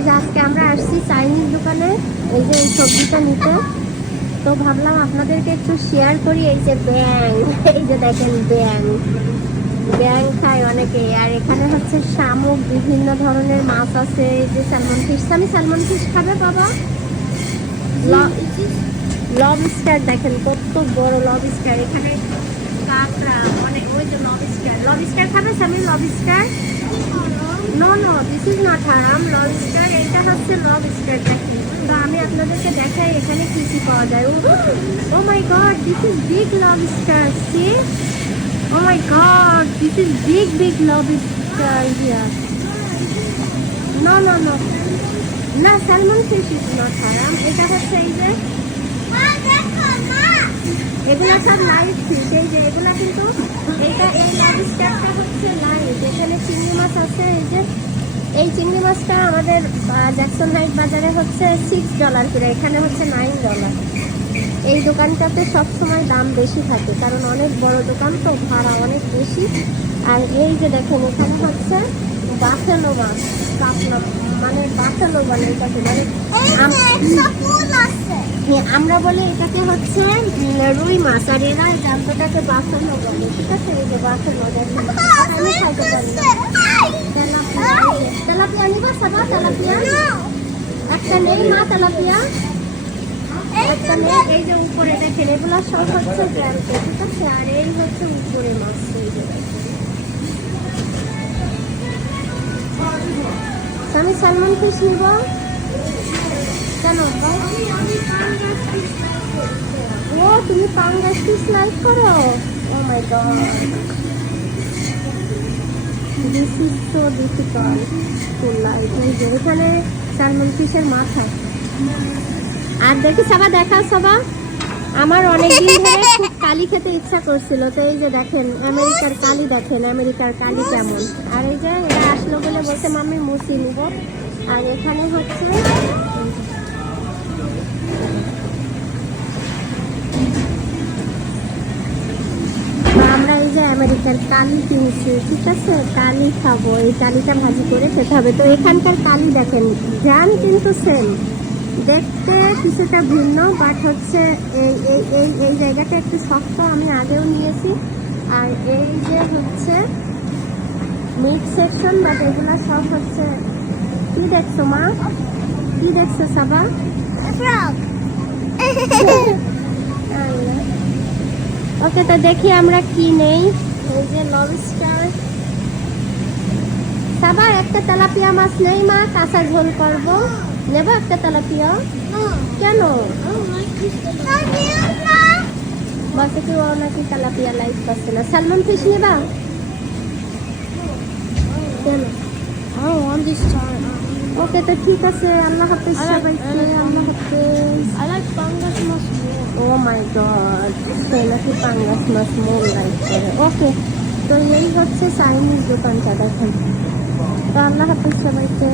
এই যে আজকে আমরা আসছি চাইনিজ দোকানে এই যে এই সবজিটা নিতে। তো ভাবলাম আপনাদেরকে একটু শেয়ার করি এই যে ব্যাং এই যে দেখেন ব্যাং ব্যাং খায় অনেকে আর এখানে হচ্ছে শামুক বিভিন্ন ধরনের মাছ আছে এই যে স্যালমন ফিশ আমি স্যালমন ফিশ খাবে বাবা? লবস্টার দেখেন কত বড় লবস্টার এখানে কাঁকড়া মানে ওই যে লবস্টার লবস্টার খাবে স্বামী lobster no no this is not হারাম লবস্টার এটা হচ্ছে লবস্টার দেখেন তো আমি আপনাদেরকে দেখাই এখানে কি কি পাওয়া যায়। ও my god this is big lobster see oh my god this is big big lobster here no no no না স্যালমন ফিশ ইজ নট হারাম এটা হচ্ছে এই যে এগুলো সব লাইভ ফিশ এই যে এগুলা কিন্তু এইটা এই লবস্টারটা হচ্ছে লাইভ এখানে চিংড়ি মাছ আছে, এই যে এই চিংড়ি মাছটা আমাদের জ্যাকসন হাইট বাজারে হচ্ছে সিক্স ডলার করে এখানে হচ্ছে নাইন ডলার এই দোকানটাতে সবসময় দাম বেশি থাকে কারণ অনেক বড় দোকান তো ভাড়া অনেক বেশি। আর এই যে দেখেন এখানে হচ্ছে বাফেলো মাছ মানে বাফেলো বলে এটাকে মানে হ্যাঁ, আমরা বলি এটাকে হচ্ছে রুই মাছ আর এরা জান্তটাকে বাফেলো বলে। ঠিক আছে? এই যে বাফেলো দেখেন। তেলাপিয়া নিবা সাবা তেলাপিয়া। একটা নেই, মা, তেলাপিয়া। একটা এই যে উপরে হচ্ছে উপরে মাছ। আমি সালমান ফিশ নিব? কেন? ও, তুমি পাঙ্গাস ফিশ লাইক করো? ও my god this is so difficult to like এই যে এখানে সালমন ফিশের মাথা। আর দেখি সবা দেখা সবা। আমার অনেক দিন ধরে খুব কালি খেতে ইচ্ছা করছিল। তো এই যে দেখেন আমেরিকার কালি দেখেন আমেরিকার কালি কেমন। আর এই যে এটা আসলো বলে বলতে মাম্মি মুসি নিব। আর এখানে হচ্ছে তো আমরা এই যে আমেরিকার কালি কিনছি ঠিক আছে? কালি খাব এই কালিটা ভাজি করে খেতে হবে। তো এখানকার কালি দেখেন জান কিন্তু সেম দেখতে কিছুটা ভিন্ন বাট হচ্ছে এই এই এই এই জায়গাটা একটু শক্ত আমি আগেও নিয়েছি। আর এই যে হচ্ছে মিট সেকশন বাট এগুলা সব হচ্ছে কি দেখছ মা? কি দেখছ সাবা? ওকে তো দেখি আমরা কি নেই। এই যে লবস্টার সাবা একটা তেলাপিয়া মাছ নেই মা কাঁচা ঝোল করব। নেব একটা তেলাপিয়া? কেন? বলতে কি ও নাকি তেলাপিয়া লাইক করছে না। সালমন ফিশ নেবা? কেন. ওকে তো ঠিক আছে আল্লাহ হাফেজ সবাইকে আল্লাহ হাফেজ। মাই গড সে নাকি পাঙ্গাস মাছ মোল লাইক করে ওকে তো এই হচ্ছে চাইনিজ দোকানটা, দেখেন। তো আল্লাহ হাফিজ সবাইকে